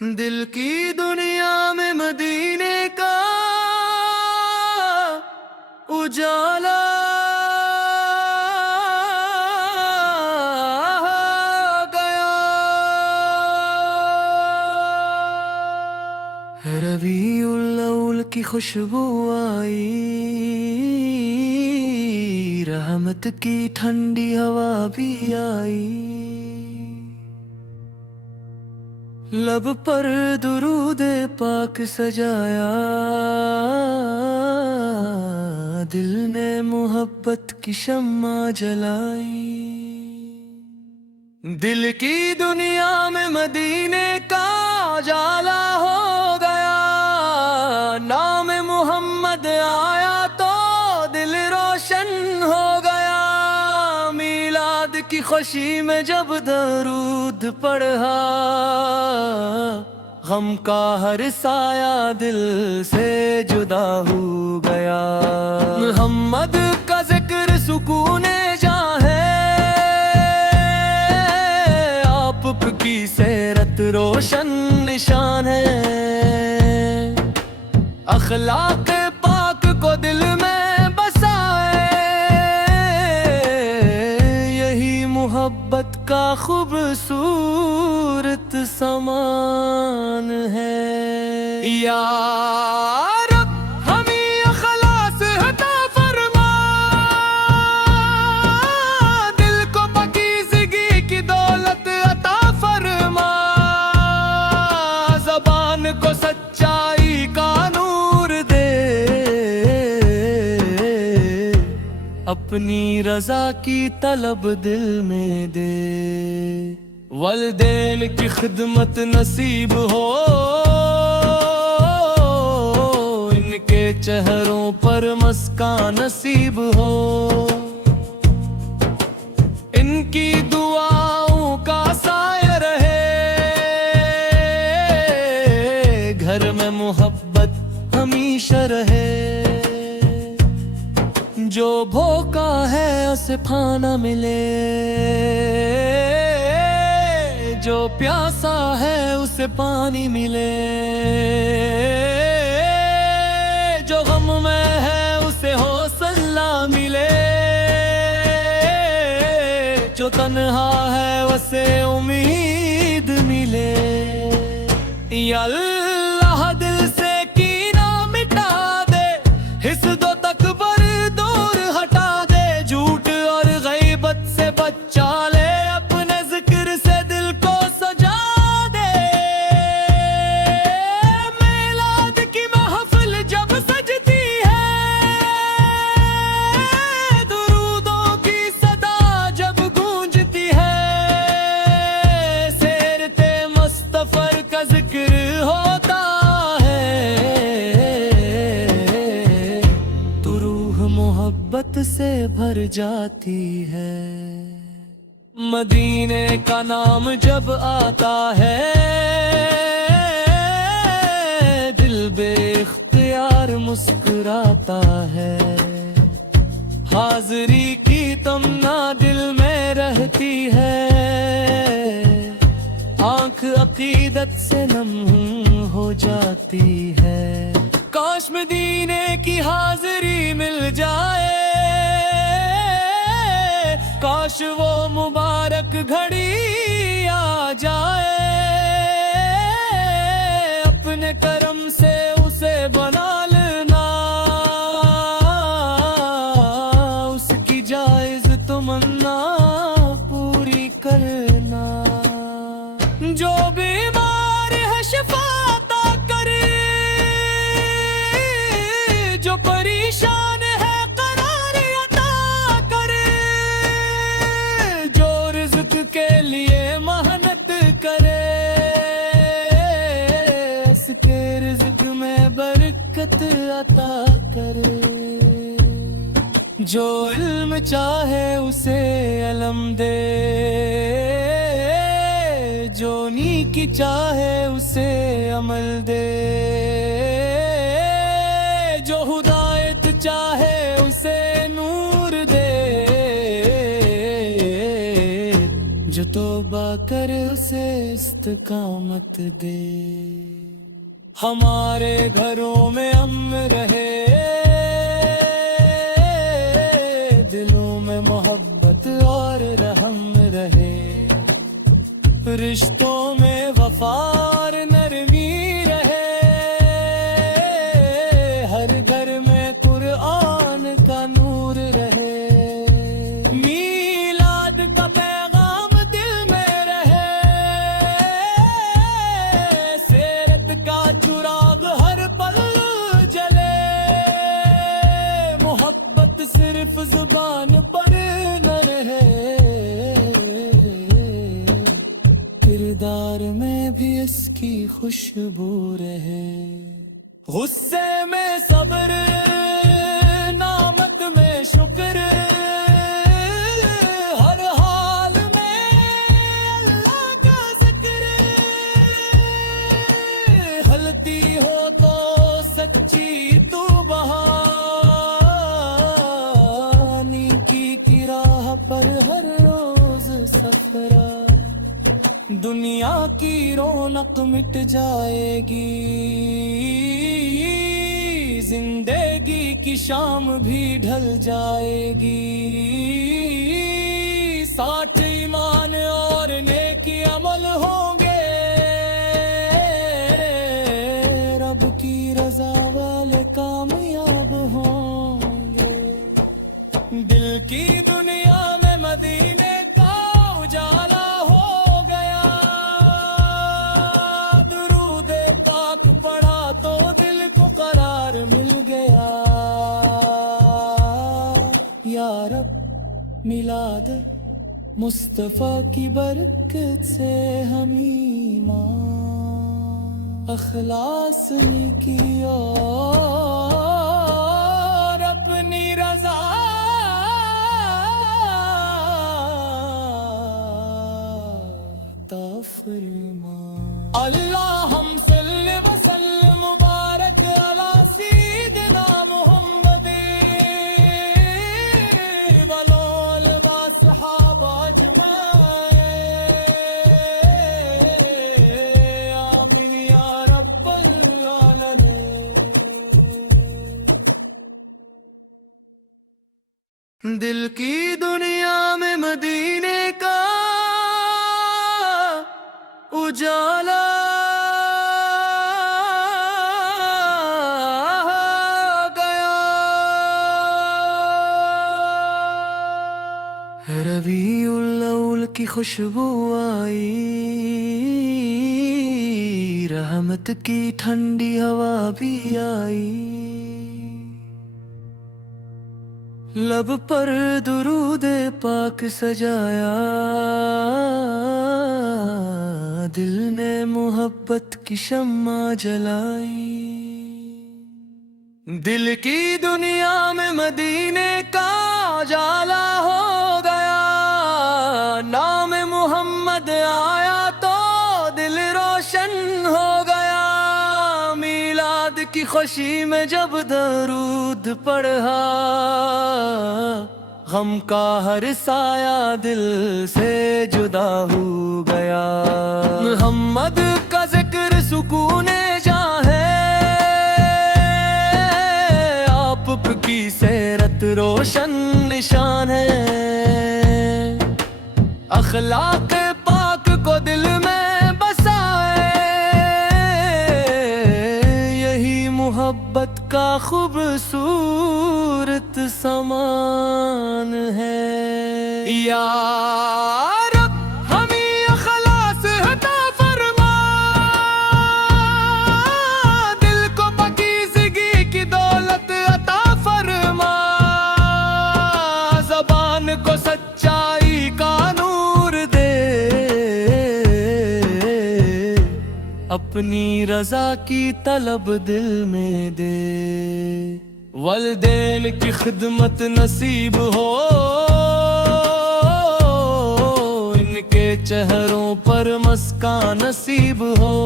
دل کی دنیا میں مدینے کا اجالا گیا ہے، ربیع الاول کی خوشبو آئی، رحمت کی ٹھنڈی ہوا بھی آئی، لب پر درود پاک سجایا، دل نے محبت کی شمع جلائی۔ دل کی دنیا میں مدینے کا اجالا ہو گیا، نام محمد آیا تو دل روشن ہو گیا، میلاد کی خوشی میں جب درود پڑھا، غم کا ہر سایہ دل سے جدا ہو گیا۔ محمد کا ذکر سکون جاں ہے، آپ کی سیرت روشن نشان ہے، اخلاق پاک کو دل میں بسائے، یہی محبت کا خوبصورت سامان ہے۔ یا رب ہمیں اخلاص عطا فرما، دل کو پاکیزگی کی دولت عطا فرما، زبان کو سچائی کا نور دے، اپنی رضا کی طلب دل میں دے، والدین کی خدمت نصیب ہو، ان کے چہروں پر مسکان نصیب ہو، ان کی دعاؤں کا سایہ رہے، گھر میں محبت ہمیشہ رہے، جو بھوکا ہے اسے کھانا ملے، جو پیاسا ہے اسے پانی ملے، جو غم میں ہے اسے حوصلہ ملے، جو تنہا ہے اسے امید ملے۔ یا اللہ دل سے کینہ مٹا دے، حسد و تکبر دور ہٹا دے، جھوٹ اور غیبت سے بچا لے، اپنے ذکر سے دل کو سجا دے، میلاد کی محفل جب سجتی ہے، درودوں کی صدا جب گونجتی ہے، سیرت مصطفی کا ذکر ہوتا ہے، تو روح محبت سے بھر جاتی ہے۔ مدینے کا نام جب آتا ہے، دل بے اختیار مسکراتا ہے، حاضری کی تمنا دل میں رہتی ہے، آنکھ عقیدت سے نم ہو جاتی ہے، کاش مدینے کی حاضری مل جائے، کاش وہ مبارک گھڑی آ جائے، اپنے کرم سے اسے بنا لینا، اس کی جائز تمنا پوری کرنا، جو بیمار ہے شفا عطا کرے، جو پریشان ہے قرار عطا کرے، جو رزق کے لیے محنت کرے، اس کے رزق میں برکت عطا کرے، جو علم چاہے اسے علم دے، جو نیکی چاہے اسے عمل دے، جو ہدایت چاہے اسے نور دے، جو توبہ کرے اسے کا مت دے، ہمارے گھروں میں امن رہے، دلوں میں محبت اور رحم رہے، رشتوں میں وفا اور نرمی رہے، ہر گھر میں قرآن کا نور رہے، میلاد کا پیغام دل میں رہے، سیرت کا چراغ ہر پل جلے، محبت صرف زبان پر نہ رہے، کردار میں بھی اس کی خوشبو رہے، غصے میں صبر، نعمت میں شکر، ہر حال میں اللہ کا ذکر، غلطی ہو تو سچی تو بہانی کی راہ پر ہر روز سفرہ، دنیا کی رونق مٹ جائے گی، زندگی کی شام بھی ڈھل جائے گی، ساتھ ایمان اور نیکی عمل ہوں گے، رب کی رضا والے کامیاب ہوں گے، دل کی دنیا میں مدینے کا اجالا ہو گیا، درود پاک پڑھا تو دل کو قرار مل گیا، یا رب میلاد مصطفیٰ کی برکت سے ہم ایمان، اخلاص نیکی اور اپنی رضا عطا فرما، اللہم صل وسلم مبارک علی سیدنا محمد والآل والصحابہ اجمعین، آمین یا رب العالمین، دل کی دنیا میں مدینے کا اجالا گیا، ربیع الاول کی خوشبو آئی، رحمت کی ٹھنڈی ہوا بھی آئی، لب پر درود پاک سجایا، دل نے محبت کی شمع جلائی، دل کی دنیا میں مدینے کا اجالا ہو گیا، نام محمد آیا تو دل روشن ہو گیا، میلاد کی خوشی میں جب درود پڑھا، غم کا ہر سایہ دل سے جدا ہو گیا، محمد کا ذکر سکون جاں ہے، آپ کی سیرت روشن نشان ہے، اخلاق پاک کو دل میں بسائے، یہی محبت کا خوبصورت سامان ہے، یا رب ہمیں اخلاص عطا فرما، دل کو پاکیزگی کی دولت عطا فرما، زبان کو سچائی کا نور دے، اپنی رضا کی طلب دل میں دے، والدین کی خدمت نصیب ہو، ان کے چہروں پر مسکان نصیب ہو،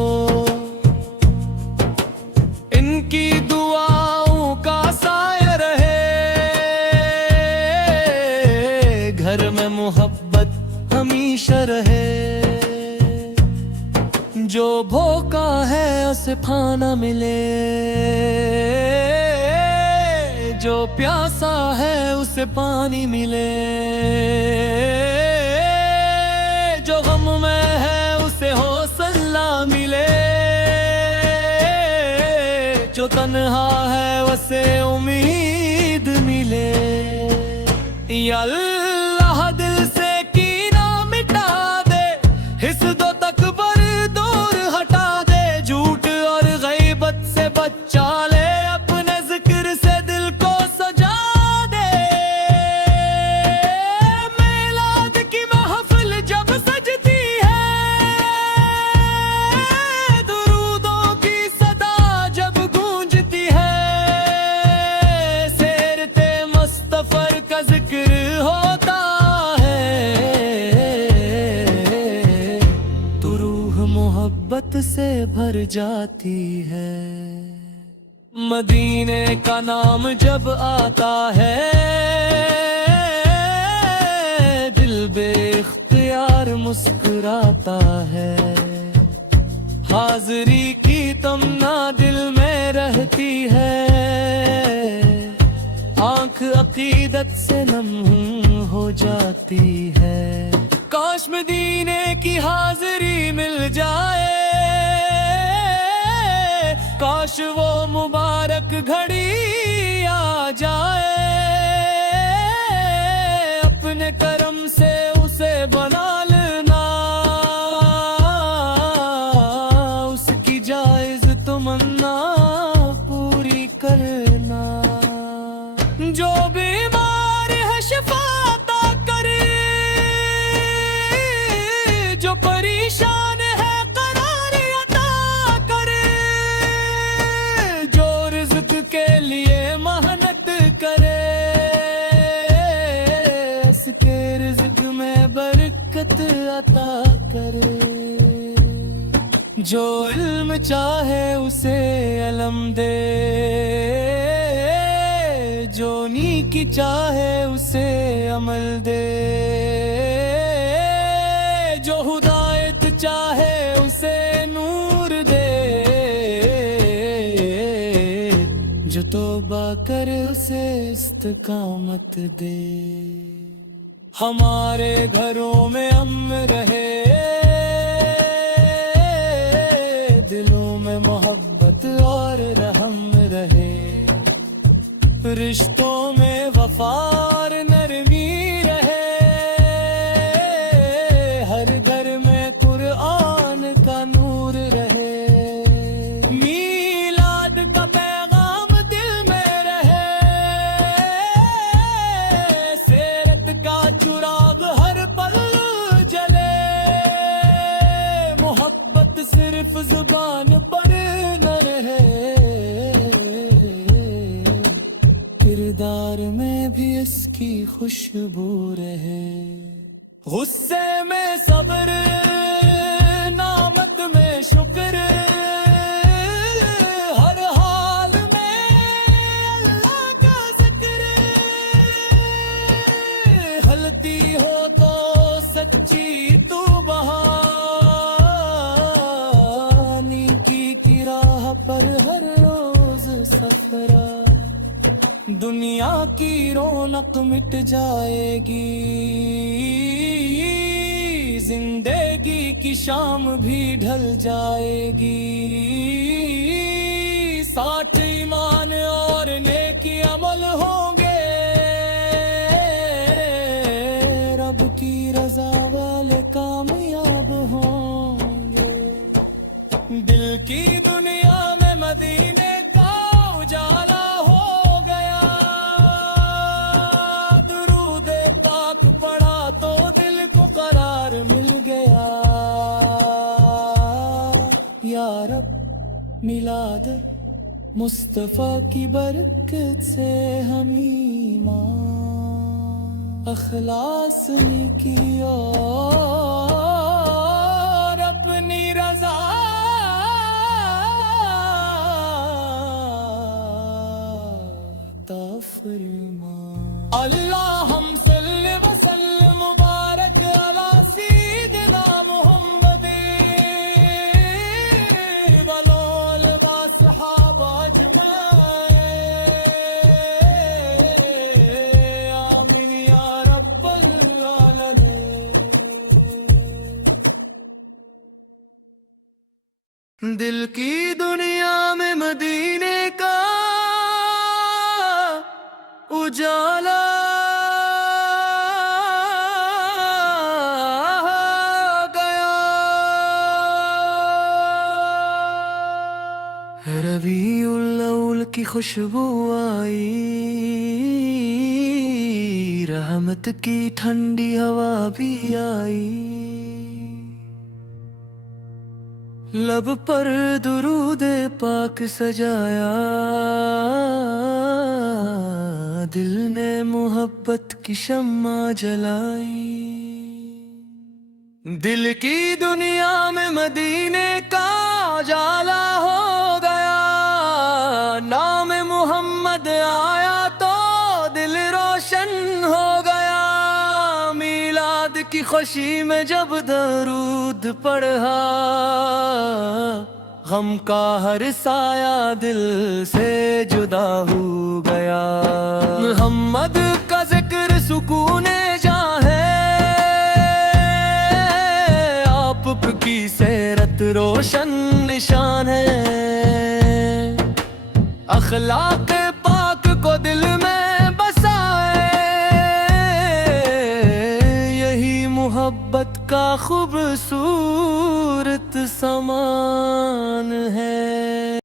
ان کی دعاؤں کا سایہ رہے، گھر میں محبت ہمیشہ رہے، اسے پھانا ملے، جو پیاسا ہے اسے پانی ملے، جو غم میں ہے اسے حوصلہ ملے، جو تنہا ہے اسے امید ملے۔ یا اللہ دل سے کینہ مٹا دے، حسد و تکبر دور ہٹا دے، جھوٹ اور غیبت سے بچا لے، اپنے ذکر سے دل کو سجا دے۔ میلاد کی محفل جب سجتی ہے، درودوں کی صدا جب گونجتی ہے، سیرت مصطفی کا ذکر ہوتا ہے، تو روح محبت سے بھر جاتی ہے۔ مدینے کا نام جب آتا ہے، دل بے اختیار مسکراتا ہے، حاضری کی تمنا دل میں رہتی ہے، آنکھ عقیدت سے نم ہو جاتی ہے۔ کاش مدینے کی حاضری مل جائے، کاش وہ مبارک گھڑی آ جائے، اپنے کرم سے اسے بنا لینا، اس کی جائز تمنا پوری کرنا۔ جو بیمار ہے شفا عطا کرے، جو پریشان ہے قرار عطا کرے، جو رزق کے لیے محنت کرے، اس کے رزق میں برکت عطا کرے، جو علم چاہے اسے علم دے، جو نیکی چاہے اسے عمل دے، جو ہدایت چاہے اسے نور دے، جو توبہ کرے اسے استقامت دے۔ ہمارے گھروں میں امن رہے، دلوں میں محبت اور رحم رہے، رشتوں میں وفا اور نرمی رہے، ہر گھر میں قرآن کا نور رہے، میلاد کا پیغام دل میں رہے، سیرت کا چراغ ہر پل جلے، محبت صرف زبان پر نہ رہے، کردار میں بھی اس کی خوشبو رہے، غصے میں صبر، نعمت میں شکر، ہر حال میں اللہ کا ذکر، غلطی ہو تو سچی تو بہا، نیکی کی راہ پر ہر روز سفرا، دنیا کی رونق مٹ جائے گی، زندگی کی شام بھی ڈھل جائے گی، ساتھ ایمان اور نیکی عمل ہوں گے، رب کی رضا والے کامیاب ہوں گے، دل کی دنیا میں مدینے کا اجالا ہو، مل گیا، یا رب میلاد مصطفیٰ کی برکت سے ہم ایمان اخلاص کی اور اپنی رضا عطا فرما۔ اللہ ہم صلی وسلم مبارک علی سیدنا محمد دل کی دنیا میں مدینے کا اجالا گیا، ربیع الاول کی خوشبو آئی، رحمت کی ٹھنڈی ہوا بھی آئی، لب پر درود پاک سجایا، دل نے محبت کی شمع جلائی، دل کی دنیا میں مدینے کا اجالا ہو گیا، نام محمد آیا تو دل روشن ہو گیا، میلاد کی خوشی میں جب درود پڑھا، غم کا ہر سایہ دل سے جدا ہو گیا، محمد کا ذکر سکون جاں ہے، آپ کی سیرت روشن نشان ہے، اخلاق پاک کو دل میں بسائے، یہی محبت کا خوبصورت سما